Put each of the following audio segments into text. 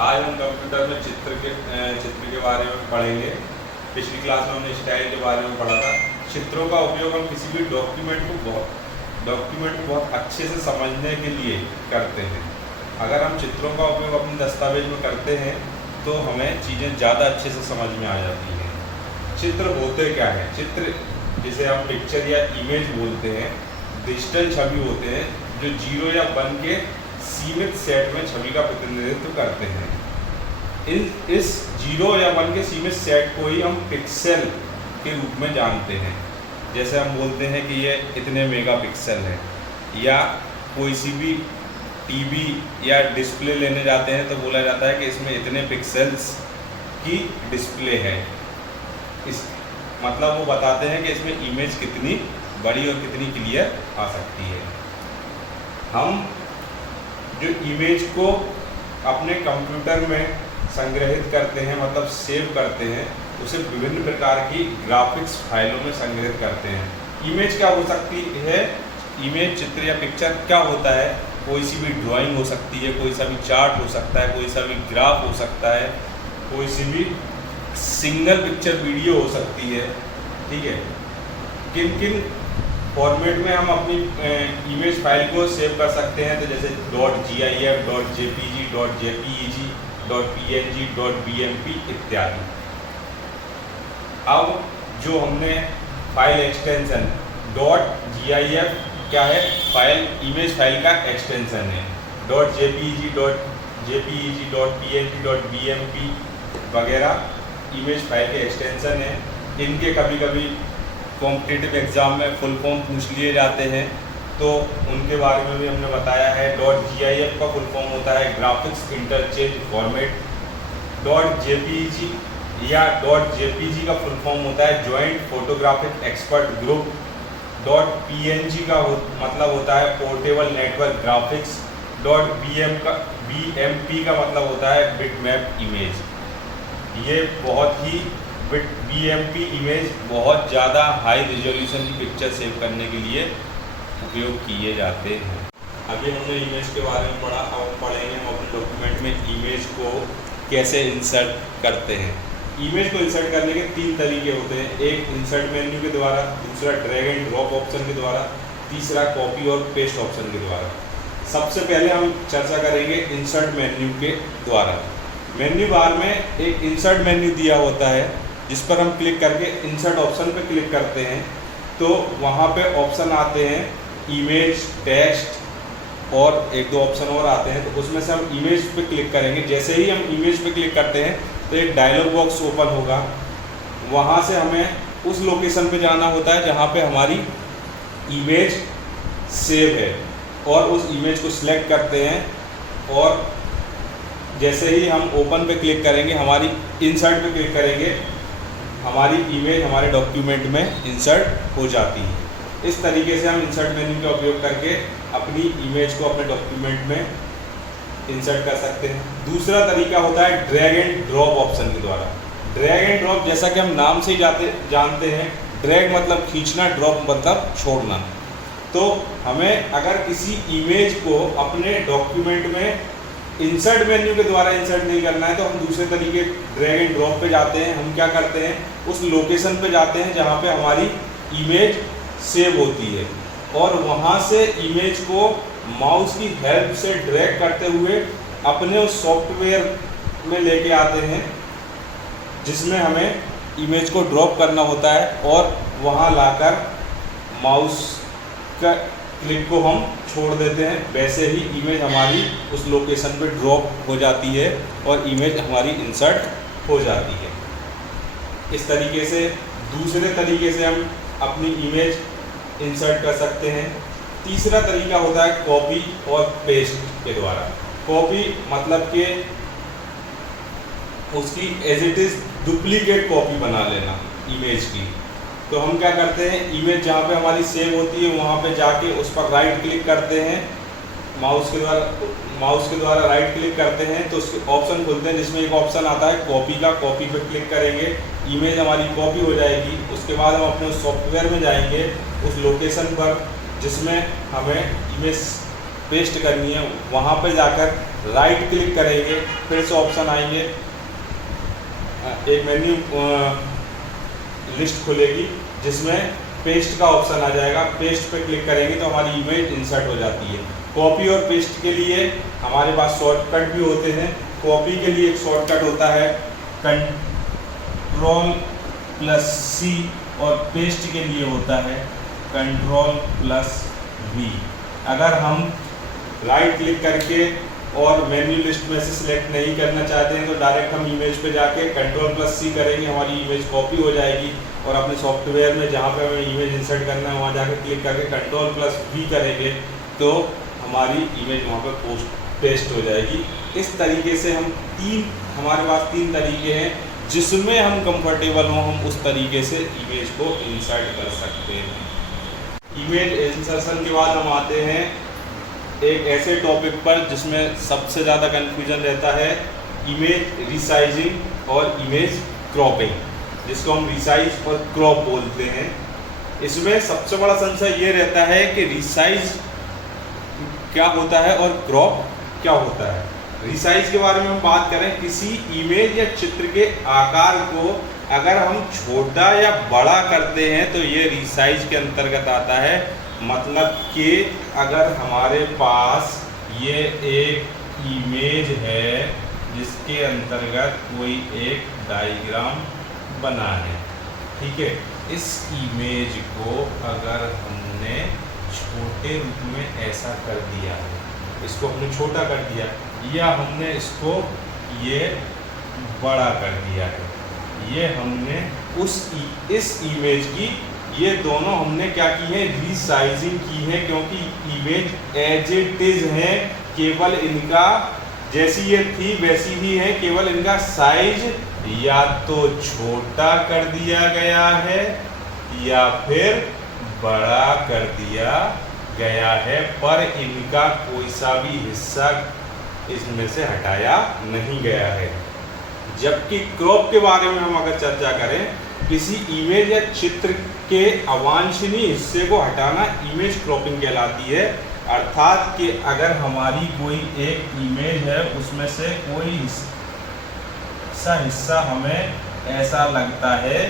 आज हम कंप्यूटर में चित्र के बारे में पढ़ेंगे। पिछली क्लास में हमने स्टाइल के बारे में पढ़ा था। चित्रों का उपयोग हम किसी भी डॉक्यूमेंट को बहुत अच्छे से समझने के लिए करते हैं। अगर हम चित्रों का उपयोग अपने दस्तावेज में करते हैं तो हमें चीज़ें ज़्यादा अच्छे से समझ में आ जाती हैं। चित्र होते क्या है? चित्र जिसे हम पिक्चर या इमेज बोलते हैं, डिजिटल छवि होते हैं जो 0 या 1 के सीमित सेट में छवि का प्रतिनिधित्व करते हैं। इस 0 या 1 के सीमित सेट को ही हम पिक्सल के रूप में जानते हैं। जैसे हम बोलते हैं कि ये इतने मेगापिक्सल है, या कोई सी भी टीवी या डिस्प्ले लेने जाते हैं तो बोला जाता है कि इसमें इतने पिक्सल्स की डिस्प्ले है। इस मतलब वो बताते हैं कि इसमें इमेज कितनी बड़ी और कितनी क्लियर आ सकती है। हम जो इमेज को अपने कंप्यूटर में संग्रहित करते हैं, मतलब सेव करते हैं, उसे विभिन्न प्रकार की ग्राफिक्स फाइलों में संग्रहित करते हैं। इमेज क्या हो सकती है? इमेज, चित्र या पिक्चर क्या होता है? कोई सी भी ड्राइंग हो सकती है, कोई सा भी चार्ट हो सकता है, कोई सा भी ग्राफ हो सकता है, कोई सी भी सिंगल पिक्चर वीडियो हो सकती है। ठीक है, किन किन फॉर्मेट में हम अपनी इमेज फाइल को सेव कर सकते हैं? तो जैसे .gif, .jpg, .jpeg, .png, .bmp इत्यादि। अब जो हमने फाइल एक्सटेंशन .gif क्या है? फाइल, इमेज फाइल का एक्सटेंशन है। .jpeg, .png, .bmp वगैरह इमेज फाइल के एक्सटेंशन है। इनके कभी कभी कॉम्पिटिटिव एग्जाम में फुल फॉर्म पूछ लिए जाते हैं, तो उनके बारे में भी हमने बताया है। .gif का फुल फॉर्म होता है ग्राफिक्स इंटरचेंज फॉर्मेट। .jpeg या .jpg का फुल फॉर्म होता है joint photographic expert group. .png का मतलब होता है पोर्टेबल नेटवर्क ग्राफिक्स। .bmp का मतलब होता है बिटमैप इमेज। ये बहुत ही BMP इमेज बहुत ज़्यादा हाई रिजोल्यूशन की पिक्चर सेव करने के लिए उपयोग किए जाते हैं। अभी हमने इमेज के बारे में पढ़ा, अब हम पढ़ेंगे हम अपने डॉक्यूमेंट में इमेज को कैसे इंसर्ट करते हैं। इमेज को इंसर्ट करने के 3 तरीके होते हैं। एक इंसर्ट मेन्यू के द्वारा, दूसरा ड्रैग एंड ड्रॉप ऑप्शन के द्वारा, तीसरा कॉपी और पेस्ट ऑप्शन के द्वारा। सबसे पहले हम चर्चा करेंगे इंसर्ट मेन्यू के द्वारा। मेन्यू बार में एक इंसर्ट मेन्यू दिया होता है, जिस पर हम क्लिक करके इंसर्ट ऑप्शन पर क्लिक करते हैं तो वहाँ पे ऑप्शन आते हैं इमेज, टेक्स्ट और 1-2 ऑप्शन और आते हैं। तो उसमें से हम इमेज पे क्लिक करेंगे। जैसे ही हम इमेज पे क्लिक करते हैं तो एक डायलॉग बॉक्स ओपन होगा। वहाँ से हमें उस लोकेशन पे जाना होता है जहाँ पे हमारी इमेज सेव है, और उस इमेज को सिलेक्ट करते हैं। और जैसे ही हम ओपन पे क्लिक करेंगे, हमारी इंसर्ट पे क्लिक करेंगे, हमारी इमेज हमारे डॉक्यूमेंट में इंसर्ट हो जाती है। इस तरीके से हम इंसर्ट मेन्यू का उपयोग करके अपनी इमेज को अपने डॉक्यूमेंट में इंसर्ट कर सकते हैं। दूसरा तरीका होता है ड्रैग एंड ड्रॉप ऑप्शन के द्वारा। ड्रैग एंड ड्रॉप, जैसा कि हम नाम से ही जानते हैं, ड्रैग मतलब खींचना, ड्रॉप मतलब छोड़ना। तो हमें अगर किसी इमेज को अपने डॉक्यूमेंट में इंसर्ट मेन्यू के द्वारा इंसर्ट नहीं करना है तो हम दूसरे तरीके ड्रैग एंड ड्रॉप पे जाते हैं। हम क्या करते हैं, उस लोकेशन पे जाते हैं जहाँ पे हमारी इमेज सेव होती है, और वहाँ से इमेज को माउस की हेल्प से ड्रैग करते हुए अपने उस सॉफ्टवेयर में लेके आते हैं जिसमें हमें इमेज को ड्रॉप करना होता है, और वहाँ लाकर माउस का क्लिक को हम छोड़ देते हैं। वैसे ही इमेज हमारी उस लोकेशन पे ड्रॉप हो जाती है और इमेज हमारी इंसर्ट हो जाती है। इस तरीके से, दूसरे तरीके से हम अपनी इमेज इंसर्ट कर सकते हैं। तीसरा तरीका होता है कॉपी और पेस्ट के द्वारा। कॉपी मतलब कि उसकी as it is duplicate copy बना लेना इमेज की। तो हम क्या करते हैं, इमेज जहाँ पे हमारी सेव होती है वहाँ पे जाके उस पर राइट क्लिक करते हैं, माउस के द्वारा राइट क्लिक करते हैं तो उसके ऑप्शन खुलते हैं जिसमें एक ऑप्शन आता है कॉपी का। कॉपी पे क्लिक करेंगे, इमेज हमारी कॉपी हो जाएगी। उसके बाद हम अपने सॉफ्टवेयर में जाएंगे उस लोकेशन पर जिसमें हमें इमेज पेस्ट करनी है, वहाँ पर जाकर राइट क्लिक करेंगे, फिर से ऑप्शन आएंगे, एक मेन्यू लिस्ट खुलेगी जिसमें पेस्ट का ऑप्शन आ जाएगा। पेस्ट पे क्लिक करेंगे तो हमारी इमेज इंसर्ट हो जाती है। कॉपी और पेस्ट के लिए हमारे पास शॉर्टकट भी होते हैं। कॉपी के लिए एक शॉर्टकट होता है Ctrl+C और पेस्ट के लिए होता है Ctrl+V। अगर हम राइट क्लिक करके और मेन्यू लिस्ट में से सिलेक्ट नहीं करना चाहते हैं तो डायरेक्ट हम इमेज पे जाके Ctrl+C करेंगे, हमारी इमेज कॉपी हो जाएगी और अपने सॉफ्टवेयर में जहाँ पे हमें इमेज इंसर्ट करना है वहाँ जाके क्लिक करके Ctrl+V करेंगे तो हमारी इमेज वहाँ पे पेस्ट हो जाएगी। इस तरीके से हमारे पास तीन तरीके हैं जिसमें हम कंफर्टेबल हों, हम उस तरीके से इमेज को इंसर्ट कर सकते हैं। इमेज इंसर्शन के बाद हम आते हैं एक ऐसे टॉपिक पर जिसमें सबसे ज़्यादा कन्फ्यूजन रहता है, इमेज रिसाइजिंग और इमेज क्रॉपिंग, जिसको हम रिसाइज और क्रॉप बोलते हैं। इसमें सबसे बड़ा संशय ये रहता है कि रिसाइज क्या होता है और क्रॉप क्या होता है। रिसाइज के बारे में हम बात करें, किसी इमेज या चित्र के आकार को अगर हम छोटा या बड़ा करते हैं तो ये रिसाइज के अंतर्गत आता है। मतलब कि अगर हमारे पास ये एक इमेज है जिसके अंतर्गत कोई एक डायग्राम बना है, ठीक है, इस इमेज को अगर हमने छोटे रूप में ऐसा कर दिया है, इसको हमने छोटा कर दिया या हमने इसको ये बड़ा कर दिया है, ये हमने इस इमेज की ये दोनों हमने क्या की है, रीसाइजिंग की है, क्योंकि इमेज एज इट इज है, केवल इनका जैसी ये थी वैसी ही है, केवल इनका साइज या तो छोटा कर दिया गया है या फिर बड़ा कर दिया गया है, पर इनका कोई सा भी हिस्सा इसमें से हटाया नहीं गया है। जबकि क्रॉप के बारे में हम अगर चर्चा करें, किसी इमेज या चित्र के अवांछनीय हिस्से को हटाना इमेज क्रॉपिंग कहलाती है। अर्थात कि अगर हमारी कोई एक इमेज है उसमें से कोई हिस्सा हमें ऐसा लगता है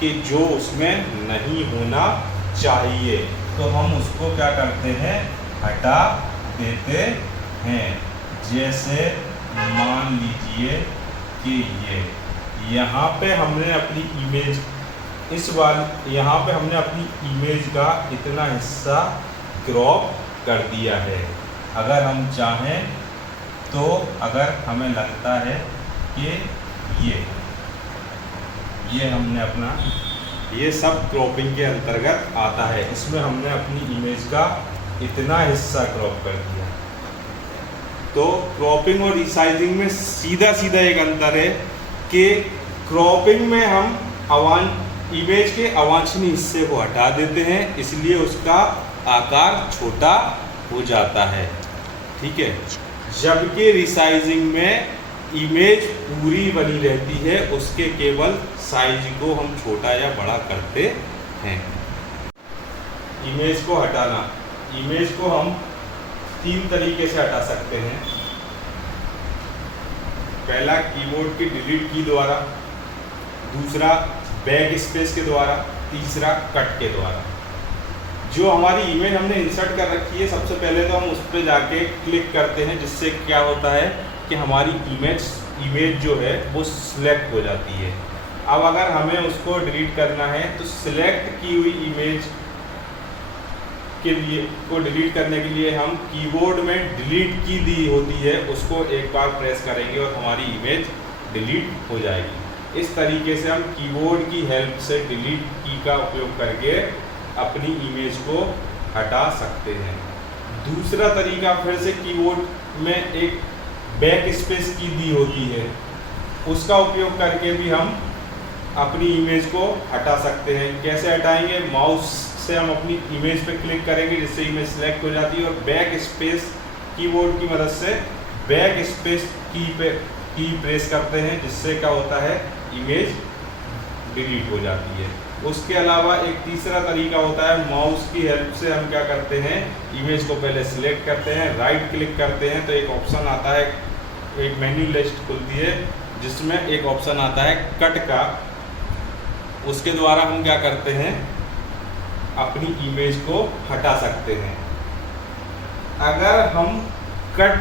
कि जो उसमें नहीं होना चाहिए तो हम उसको क्या करते हैं, हटा देते हैं। जैसे मान लीजिए कि यहाँ पे हमने अपनी इमेज यहाँ पे हमने अपनी इमेज का इतना हिस्सा क्रॉप कर दिया है। अगर हम चाहें तो अगर हमें लगता है कि ये हमने अपना ये सब क्रॉपिंग के अंतर्गत आता है, इसमें हमने अपनी इमेज का इतना हिस्सा क्रॉप कर दिया। तो क्रॉपिंग और रिसाइजिंग में सीधा एक अंतर है कि क्रॉपिंग में हम इमेज के अवांछनीय हिस्से को हटा देते हैं, इसलिए उसका आकार छोटा हो जाता है, ठीक है। जबकि रिसाइजिंग में इमेज पूरी बनी रहती है, उसके केवल साइज को हम छोटा या बड़ा करते हैं। इमेज को हटाना, इमेज को हम तीन तरीके से हटा सकते हैं। पहला कीबोर्ड की डिलीट की द्वारा, दूसरा बैक स्पेस के द्वारा, तीसरा कट के द्वारा। जो हमारी इमेज हमने इंसर्ट कर रखी है, सबसे पहले तो हम उस पर जाके क्लिक करते हैं, जिससे क्या होता है कि हमारी इमेज जो है वो सिलेक्ट हो जाती है। अब अगर हमें उसको डिलीट करना है तो सिलेक्ट की हुई इमेज के लिए को डिलीट करने के लिए हम कीबोर्ड में डिलीट की दी होती है, उसको एक बार प्रेस करेंगे और हमारी इमेज डिलीट हो जाएगी। इस तरीके से हम कीबोर्ड की हेल्प से डिलीट की का उपयोग करके अपनी इमेज को हटा सकते हैं। दूसरा तरीका, फिर से कीबोर्ड में एक बैक स्पेस की दी होती है, उसका उपयोग करके भी हम अपनी इमेज को हटा सकते हैं। कैसे हटाएंगे, माउस से हम अपनी इमेज पे क्लिक करेंगे जिससे इमेज सेलेक्ट हो जाती है, और बैक स्पेस कीबोर्ड की मदद से बैक स्पेस की प्रेस करते हैं, जिससे क्या होता है, इमेज डिलीट हो जाती है। उसके अलावा एक तीसरा तरीका होता है, माउस की हेल्प से हम क्या करते हैं, इमेज को पहले सिलेक्ट करते हैं, राइट क्लिक करते हैं तो एक ऑप्शन आता है, एक मेन्यू लिस्ट खुलती है जिसमें एक ऑप्शन आता है कट का। उसके द्वारा हम क्या करते हैं, अपनी इमेज को हटा सकते हैं। अगर हम कट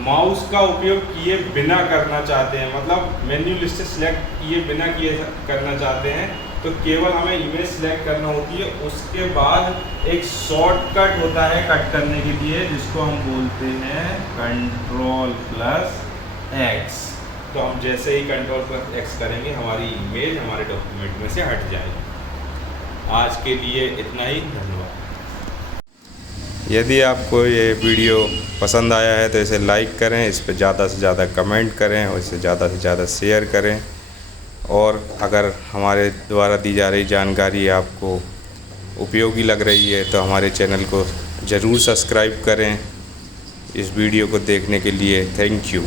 माउस का उपयोग किए बिना करना चाहते हैं, मतलब मेन्यू लिस्ट से सिलेक्ट किए बिना करना चाहते हैं, तो केवल हमें इमेज सिलेक्ट करना होती है। उसके बाद एक शॉर्टकट होता है कट करने के लिए जिसको हम बोलते हैं Ctrl+X। तो हम जैसे ही Ctrl+X करेंगे हमारी इमेज हमारे डॉक्यूमेंट में से हट जाएगी। आज के लिए इतना ही, धन्यवाद। यदि आपको ये वीडियो पसंद आया है तो इसे लाइक करें, इस पर ज़्यादा से ज़्यादा कमेंट करें और इसे ज़्यादा से ज़्यादा शेयर करें। और अगर हमारे द्वारा दी जा रही जानकारी आपको उपयोगी लग रही है तो हमारे चैनल को ज़रूर सब्सक्राइब करें। इस वीडियो को देखने के लिए थैंक यू।